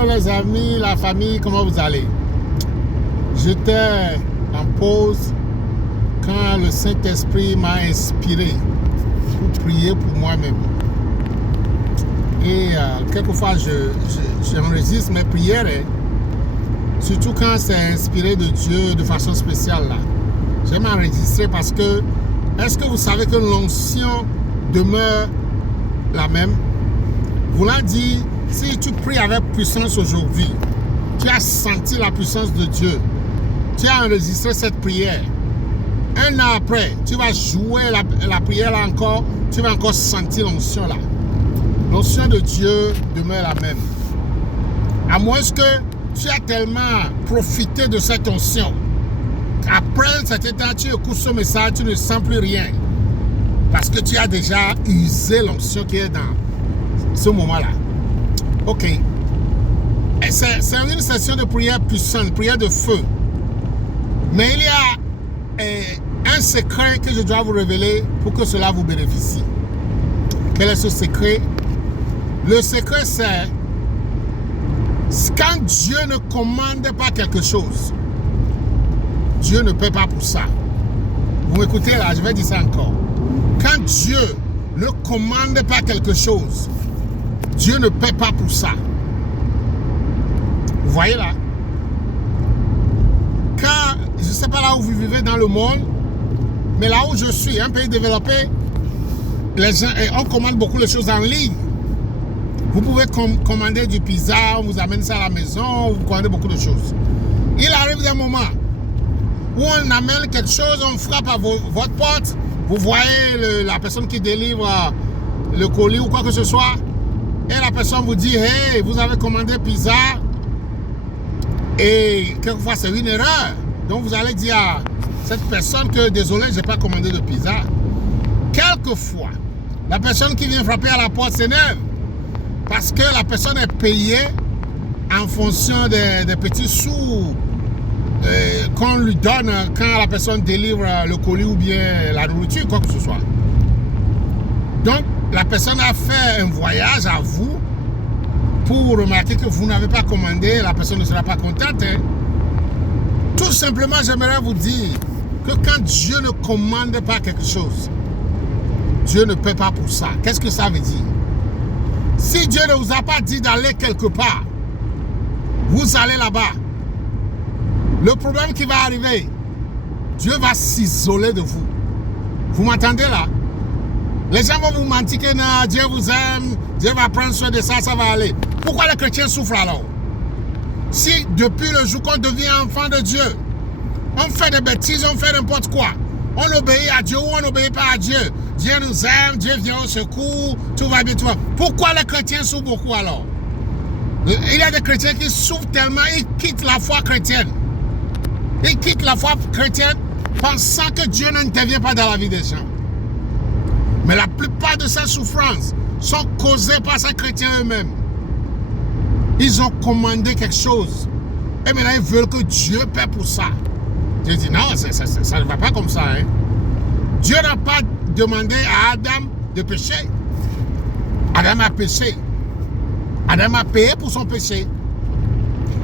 Hello les amis, la famille, comment vous allez? J'étais en pause quand le Saint-Esprit m'a inspiré pour prier pour moi-même. Et quelquefois, j'enregistre mes prières, surtout quand c'est inspiré de Dieu de façon spéciale. J'aime enregistrer parce que, est-ce que vous savez que l'onction demeure la même? Voulant dire, si tu pries avec puissance aujourd'hui, tu as senti la puissance de Dieu, tu as enregistré cette prière. Un an après, tu vas jouer la prière là encore, tu vas encore sentir l'onction là. L'onction de Dieu demeure la même. À moins que tu as tellement profité de cette onction qu'après un certain temps, tu écoutes ce message, tu ne sens plus rien. Parce que tu as déjà usé l'onction qui est dans ce moment-là. Ok. C'est une session de prière puissante, prière de feu. Mais il y a un secret que je dois vous révéler pour que cela vous bénéficie. Quel est ce secret? Le secret, c'est quand Dieu ne commande pas quelque chose, Dieu ne paie pas pour ça. Vous m'écoutez là, je vais dire ça encore. Quand Dieu ne commande pas quelque chose, Dieu ne paie pas pour ça. Vous voyez là? Quand, je ne sais pas là où vous vivez dans le monde, mais là où je suis, un pays développé, les gens, on commande beaucoup de choses en ligne. Vous pouvez commander du pizza, on vous amène ça à la maison, vous commandez beaucoup de choses. Il arrive des moments où on amène quelque chose, on frappe à votre porte, vous voyez la personne qui délivre le colis ou quoi que ce soit, et la personne vous dit, hey, vous avez commandé pizza, et quelquefois c'est une erreur. Donc vous allez dire à cette personne que désolé, je n'ai pas commandé de pizza. Quelquefois, la personne qui vient frapper à la porte s'énerve parce que la personne est payée en fonction des petits sous qu'on lui donne quand la personne délivre le colis ou bien la nourriture, quoi que ce soit. Donc, la personne a fait un voyage à vous pour remarquer que vous n'avez pas commandé, la personne ne sera pas contente. Tout simplement, j'aimerais vous dire que quand Dieu ne commande pas quelque chose, Dieu ne paie pas pour ça. Qu'est-ce que ça veut dire? Si Dieu ne vous a pas dit d'aller quelque part, vous allez là-bas. Le problème qui va arriver, Dieu va s'isoler de vous. Vous m'entendez là? Les gens vont vous mentir que non, Dieu vous aime, Dieu va prendre soin de ça, ça va aller. Pourquoi les chrétiens souffrent alors? Si depuis le jour qu'on devient enfant de Dieu, on fait des bêtises, on fait n'importe quoi, on obéit à Dieu ou on n'obéit pas à Dieu, Dieu nous aime, Dieu vient au secours, tout va bien, tout va. Pourquoi les chrétiens souffrent beaucoup alors? Il y a des chrétiens qui souffrent tellement, ils quittent la foi chrétienne. Ils quittent la foi chrétienne pensant que Dieu n'intervient pas dans la vie des gens. Mais la plupart de ces souffrances sont causées par ces chrétiens eux-mêmes. Ils ont commandé quelque chose. Et maintenant, ils veulent que Dieu paie pour ça. Dieu dit non, ça ne va pas comme ça. Hein. Dieu n'a pas demandé à Adam de pécher. Adam a péché. Adam a payé pour son péché.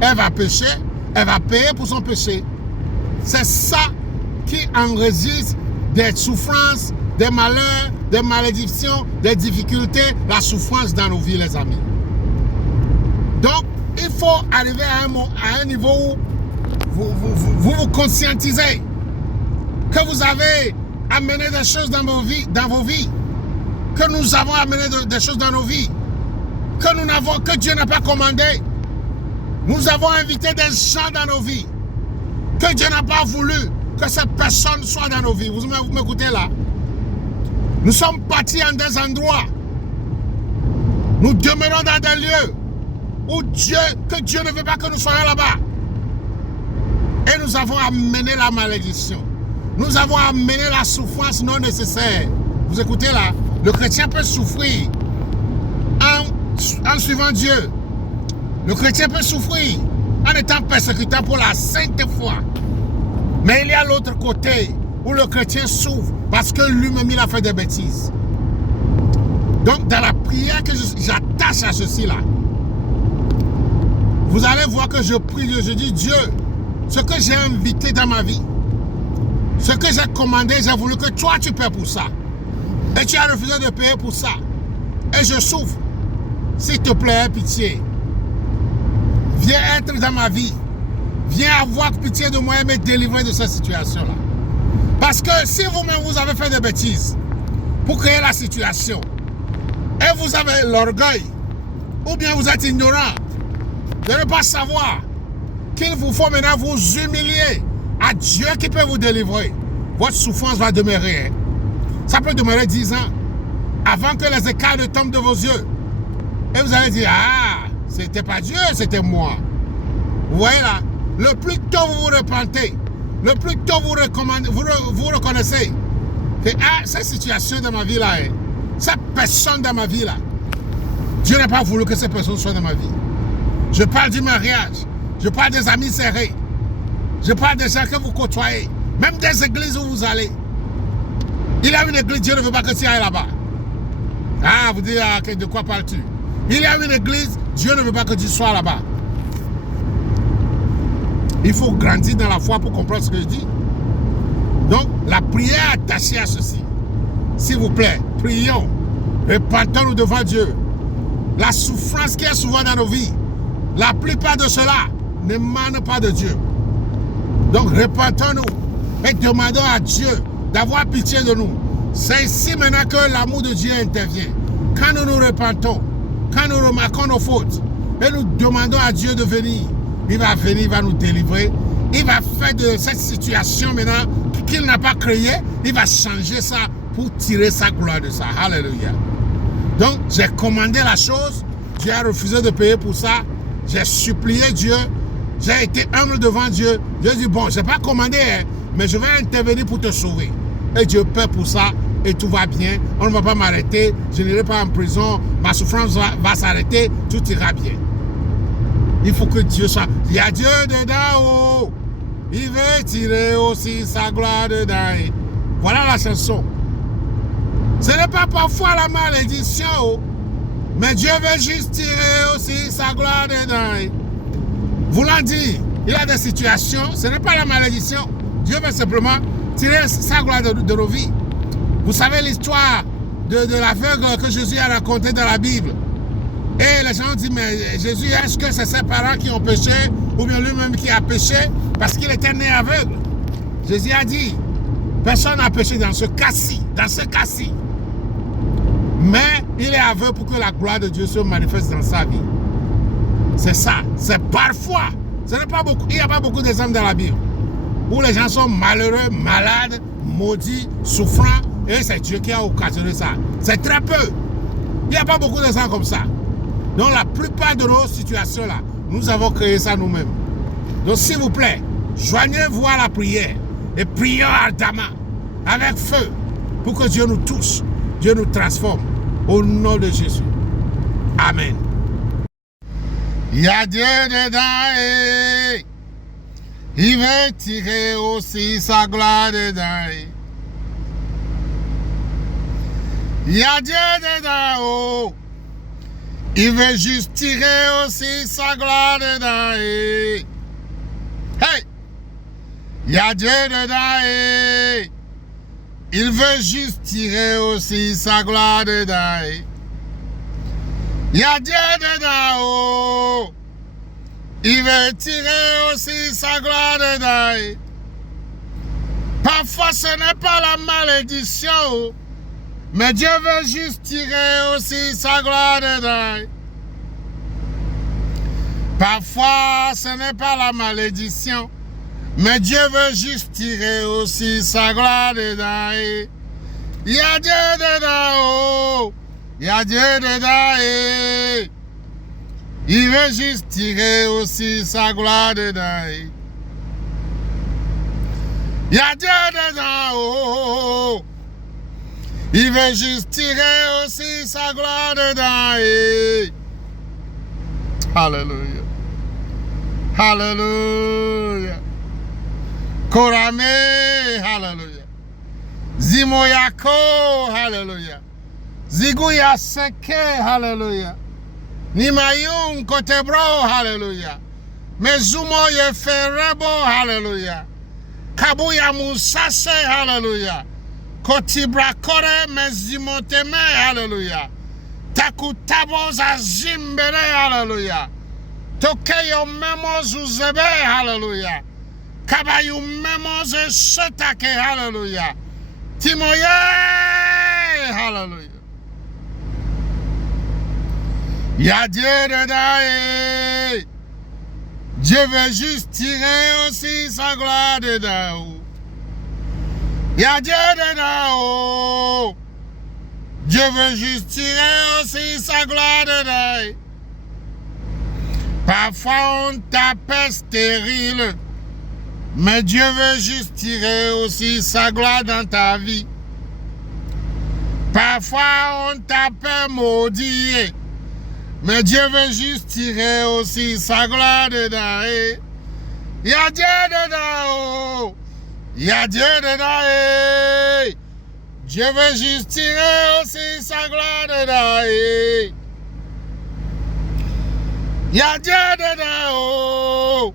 Elle va pécher, elle va payer pour son péché. C'est ça qui enregistre des souffrances, des malheurs, des malédictions, des difficultés, la souffrance dans nos vies, les amis. Donc, il faut arriver à un niveau où vous conscientisez que vous avez amené des choses dans vos vies, que nous avons amené des choses dans nos vies, que Dieu n'a pas commandé. Nous avons invité des gens dans nos vies, que Dieu n'a pas voulu que cette personne soit dans nos vies. Vous m'écoutez là? Nous sommes partis en des endroits. Nous demeurons dans des lieux où que Dieu ne veut pas que nous soyons là-bas. Et nous avons amené la malédiction. Nous avons amené la souffrance non nécessaire. Vous écoutez là? Le chrétien peut souffrir en suivant Dieu. Le chrétien peut souffrir en étant persécuté pour la sainte foi. Mais il y a l'autre côté où le chrétien souffre parce que lui-même il a fait des bêtises. Donc dans la prière que j'attache à ceci là, allez voir que je prie Dieu, je dis Dieu, ce que j'ai invité dans ma vie, ce que j'ai commandé, j'ai voulu que toi tu paies pour ça. Et tu as refusé de payer pour ça. Et je souffre. S'il te plaît, pitié. Viens être dans ma vie. Viens avoir pitié de moi et me délivrer de cette situation-là. Parce que si vous-même vous avez fait des bêtises pour créer la situation, et vous avez l'orgueil, ou bien vous êtes ignorant de ne pas savoir qu'il vous faut maintenant vous humilier à Dieu qui peut vous délivrer, votre souffrance va demeurer. Hein? Ça peut demeurer 10 ans avant que les écailles ne tombent de vos yeux. Et vous allez dire, ah, c'était pas Dieu, c'était moi. Vous voyez là, le plus tôt vous vous repentez, le plus tôt vous reconnaissez que ah, cette situation dans ma vie là, hein, cette personne dans ma vie là, Dieu n'a pas voulu que cette personne soit dans ma vie. Je parle du mariage, je parle des amis serrés, je parle des gens que vous côtoyez, même des églises où vous allez. Il y a une église, Dieu ne veut pas que tu ailles là-bas. Ah, vous dites, ah, de quoi parles-tu? Il y a une église, Dieu ne veut pas que tu sois là-bas. Il faut grandir dans la foi pour comprendre ce que je dis. Donc, la prière attachée à ceci. S'il vous plaît, prions. Repentons-nous devant Dieu. La souffrance qui est souvent dans nos vies, la plupart de cela n'émane pas de Dieu. Donc, repentons-nous et demandons à Dieu d'avoir pitié de nous. C'est ici maintenant que l'amour de Dieu intervient. Quand nous nous repentons, quand nous remarquons nos fautes, et nous demandons à Dieu de venir, il va venir, il va nous délivrer. Il va faire de cette situation maintenant qu'il n'a pas créée, il va changer ça pour tirer sa gloire de ça. Alléluia. Donc, j'ai commandé la chose, Dieu a refusé de payer pour ça, j'ai supplié Dieu, j'ai été humble devant Dieu. Dieu dit, bon, je n'ai pas commandé, hein, mais je vais intervenir pour te sauver. Et Dieu paie pour ça, et tout va bien. On ne va pas m'arrêter, je n'irai pas en prison, ma souffrance va s'arrêter, tout ira bien. Il faut que Dieu soit... Il y a Dieu dedans, oh, il veut tirer aussi sa gloire dedans. Voilà la chanson. Ce n'est pas parfois la malédiction, oh, mais Dieu veut juste tirer aussi sa gloire dedans. Voulant dire, il y a des situations, ce n'est pas la malédiction. Dieu veut simplement tirer sa gloire de nos vies. Vous savez l'histoire de l'aveugle que Jésus a raconté dans la Bible. Et les gens disent, mais Jésus, est-ce que c'est ses parents qui ont péché ou bien lui-même qui a péché parce qu'il était né aveugle? Jésus a dit, personne n'a péché dans ce cas-ci, mais il est aveugle pour que la gloire de Dieu se manifeste dans sa vie. C'est ça, c'est parfois. Ce n'est pas beaucoup, il n'y a pas beaucoup d'exemples dans la Bible où les gens sont malheureux, malades, maudits, souffrants, et c'est Dieu qui a occasionné ça. C'est très peu. Il n'y a pas beaucoup d'exemples comme ça. Donc la plupart de nos situations-là, nous avons créé ça nous-mêmes. Donc s'il vous plaît, joignez-vous à la prière et prions ardemment, avec feu, pour que Dieu nous touche, Dieu nous transforme. Au nom de Jésus. Amen. Il y a Dieu dedans et il veut tirer aussi sa gloire dedans. Il y a Dieu dedans, oh, il veut juste tirer aussi sa gloire dedans. Hey! Il y a Dieu dedans et il veut juste tirer aussi sa gloire dedans. Il y a Dieu dedans, oh, il veut tirer aussi sa gloire dedans. Parfois ce n'est pas la malédiction, oh, mais Dieu veut juste tirer aussi sa gloire dedans. Parfois, ce n'est pas la malédiction, mais Dieu veut juste tirer aussi sa gloire dedans. Il y a Dieu dedans, oh, il y a Dieu dedans, et il veut juste tirer aussi sa gloire dedans. Il y a Dieu dedans, oh, il veut juste tirer aussi sa gloire dedans. Alléluia. Alléluia. Korame, alléluia. Zimoyako, alléluia. Ziguya seke, alléluia. Nimayung kotebro, alléluia. Mezumo ye ferebo, hallelujah. Kabuya musase, hallelujah. Kotibra kore mezimoteme, hallelujah. Takutabo zazimbere, hallelujah. Tokeyo memo zuzebe, hallelujah. Kabayu memo ze setake, hallelujah. Timoye, hallelujah. Yadie de dae. Dieu veut juste tirer aussi sa gloire de Daou. Yadie de Daou. Dieu veut juste tirer aussi sa gloire de Daou. Parfois on tape stérile, mais Dieu veut juste tirer aussi sa gloire dans ta vie. Parfois on tape maudit, mais Dieu veut juste tirer aussi sa gloire dedans. Il y a Dieu dedans. Il y a Dieu dedans. Dieu veut juste tirer aussi sa gloire dedans. Il y a Dieu dedans.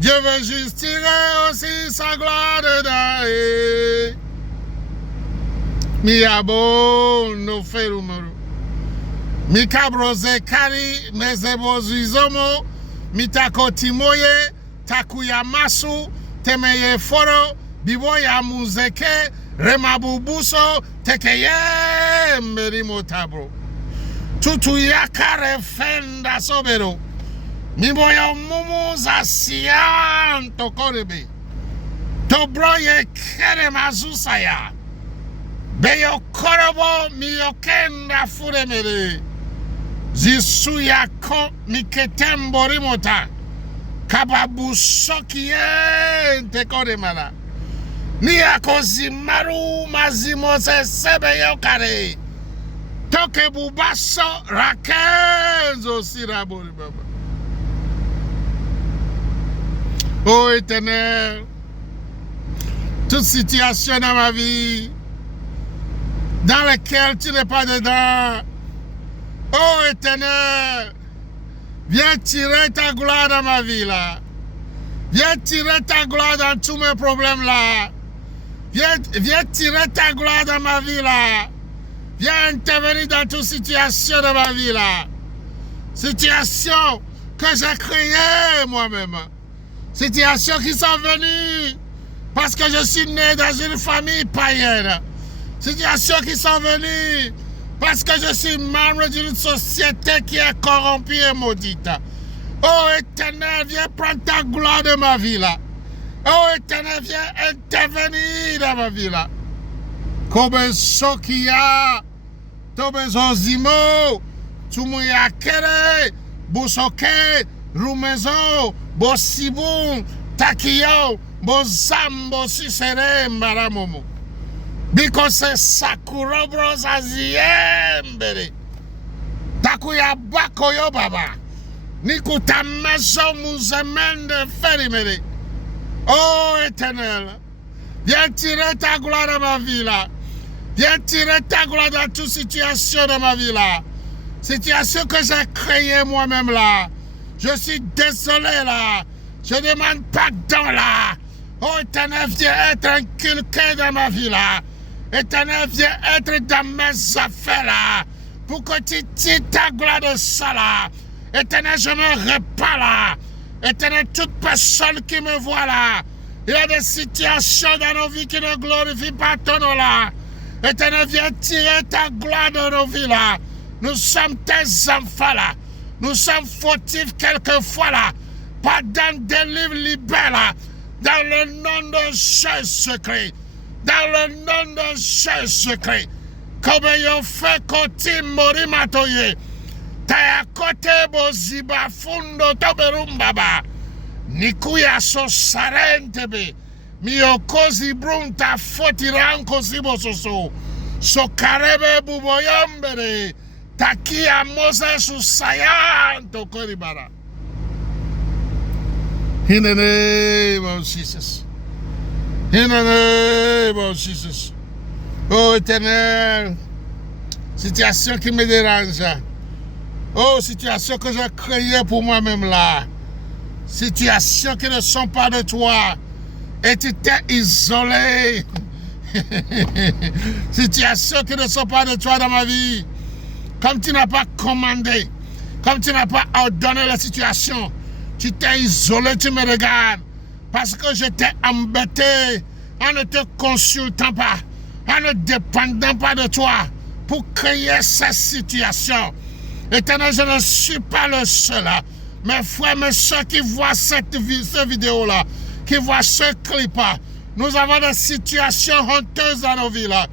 Dieu veut juste tirer aussi sa gloire dedans. Mi abo no ferumero. Mi kabroze kari mezebo zuizomo. Mi tako timoye takuya masu temeye foro biboya muzeke remabubuso tekeye merimo tabro. Tutu yakare fenda sobero. Miboya mumu za siyan tokorebe. Tobroye kere mazusaya. Beyo korobo miyokenda furemere. Zisuya ko miketembori mota. Kababu sokiye tekoremana. Niyako zimaru mazimo se sebeyo kare. Toke bubaso rakenzo sirabori baba. Oh Éternel, toute situation dans ma vie dans laquelle tu n'es pas dedans, oh Éternel, viens tirer ta gloire dans ma vie là. Viens tirer ta gloire dans tous mes problèmes là. Viens tirer ta gloire dans ma vie là. Viens intervenir dans toute situation de ma vie là. Situation que j'ai créée moi-même. Situations qui sont venues parce que je suis né dans une famille païenne. Situations qui sont venues parce que je suis membre d'une société qui est corrompue et maudite. Oh Éternel, viens prendre ta gloire de ma vie là. Oh Éternel, viens intervenir dans ma vie là. Comme Sokia, Tobezozimo, Tumuyakere, Busoke, Rumezo, Bosibun, Takiyo, Bozambo, Sisere, Maramomo. Because Sakurobro Zaziembere. Takuya Bakoyo Baba. Nikuta Maso Muzemende Ferimere. Oh Éternel, viens tirer ta gloire dans ma vie là. Viens tirer ta gloire dans toute situation de ma vie là. Situation que j'ai créée moi-même là. Je suis désolé là. Je demande pardon là. Oh Éternel, viens être inculqué dans ma vie là. Éternel, viens être dans mes affaires là. Pour que tu tires ta gloire de ça là. Éternel, je me répands là. Éternel, toute personne qui me voit là. Il y a des situations dans nos vies qui ne glorifient pas ton nom là. Éternel, viens tirer ta gloire de nos vies là. Nous sommes tes enfants là. Nous sommes fautifs quelquefois là. Pardonne, délivre, libère là. Dans le nom de Jésus-Christ. Dans le nom de Jésus-Christ. Comme yon fait côté mori matoye. Taya kote boziba fundo toberumbaba. Nikuya so sarentebe. Miyokozi brunta fotiranko sibososo. So karebe buboyombere. Takia Moses usayanto koribara. In the name of Jesus. In the name of Jesus. Oh Éternel, situation qui me dérange. Oh, situation que j'ai créée pour moi-même là. situations qui ne sont pas de toi et tu t'es isolé. Situations qui ne sont pas de toi dans ma vie. Comme tu n'as pas commandé, comme tu n'as pas ordonné la situation, tu t'es isolé, tu me regardes. Parce que je t'ai embêté en ne te consultant pas, en ne dépendant pas de toi pour créer cette situation. Éternel, je ne suis pas le seul. Mes frères, mes soeurs qui voient cette vidéo-là, qui voient ce clip-là, nous avons des situations honteuses dans nos vies là.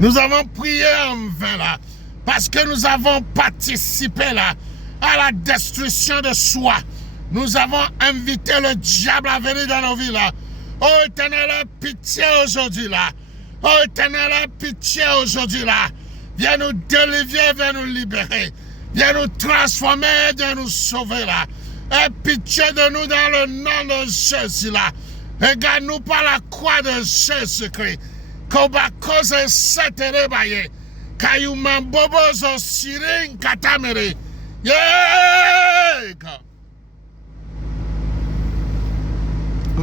Nous avons prié en vain là, parce que nous avons participé là à la destruction de soi. Nous avons invité le diable à venir dans nos vies là. Oh Éternel, pitié aujourd'hui là. Oh Éternel, pitié aujourd'hui là. Viens nous délivrer, viens nous libérer. Viens nous transformer, viens nous sauver là. Aie pitié de nous dans le nom de Jésus là. Regarde-nous par la croix de Jésus-Christ. Kobakose seterebaye. Kayuman bobozo siring katamere. Yeah!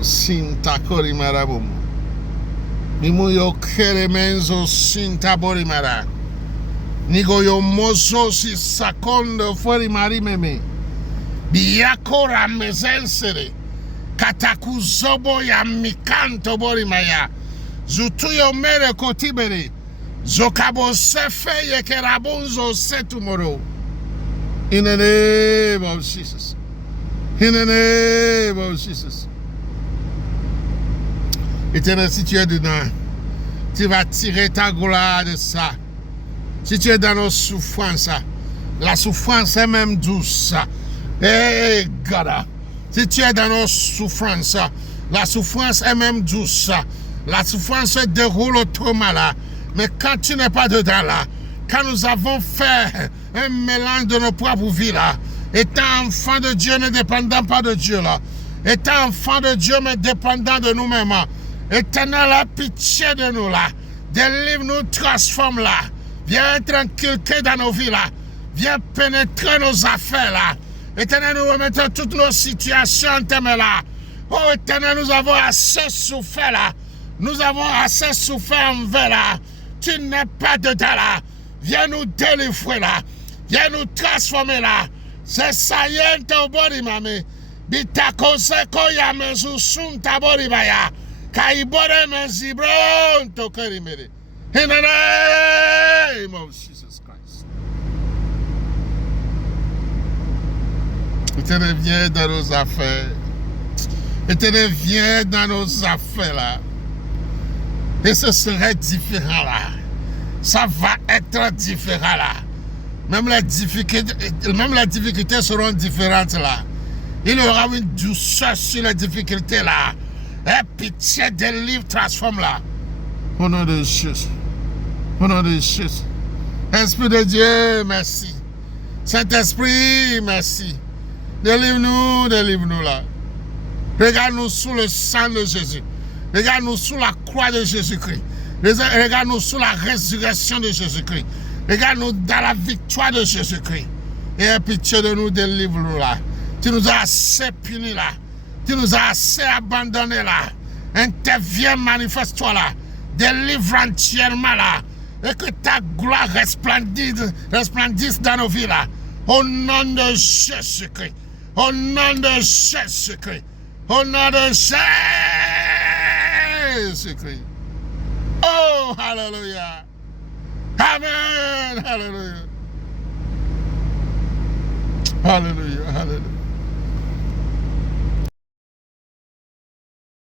Sinta korimara bomo. Mimo yo keremenzo sinta borimara. Nigo yo mozo si sakondo fuori mari meme. Biyakora mezensere. Katakuzobo ya mikanto borimaya. Zutuyo mere kotibere. Zokabo sefe ye kerabunzo se tomorrow. In the name of Jesus. In the name of Jesus. Éternel, si tu es dedans, tu vas tirer ta gloire de ça. Si tu es dans nos souffrances, la souffrance est même douce. Hey, God. Si tu es dans nos souffrances, la souffrance est même douce. La souffrance se déroule autrement là. Mais quand tu n'es pas dedans là, quand nous avons fait un mélange de nos propres vies là, étant enfant de Dieu ne dépendant pas de Dieu là, étant enfant de Dieu mais dépendant de nous-mêmes, Éternel, la pitié de nous là, délivre-nous, transforme là, viens être inculqué dans nos vies là, viens pénétrer nos affaires là. Éternel, nous remettons toutes nos situations en tes mains là. Oh Éternel, nous avons assez souffert là. Nous avons assez souffert en vain là. Tu n'es pas dedans là. Viens nous délivrer là. Viens nous transformer là. C'est ça y est, ton body, mamie. Bitakose koya mezu sunta body baya. Kaibore mezibron to kerimere. In the name of Jesus Christ. Éternel, viens dans nos affaires. Éternel, viens dans nos affaires là. Et ce serait différent là. Ça va être différent là. Même les difficultés seront différentes là. Il y aura une douceur sur les difficultés là. Et pitié, délivre, transforme là. Au nom de Jésus. Au nom de Jésus. Esprit de Dieu, merci. Saint-Esprit, merci. Délivre-nous, délivre-nous là. Regarde-nous sous le sang de Jésus. Regarde-nous sous la croix de Jésus-Christ. Regarde-nous sous la résurrection de Jésus-Christ. Regarde-nous dans la victoire de Jésus-Christ. Et aie pitié de nous, délivre-nous là. Tu nous as assez punis là. Tu nous as assez abandonnés là. Interviens, manifeste-toi là. Délivre entièrement là. Et que ta gloire resplendisse dans nos vies là. Au nom de Jésus-Christ. Au nom de Jésus-Christ. Au nom de Jésus-Christ. Oh, hallelujah. Amen. Hallelujah. Hallelujah. Hallelujah.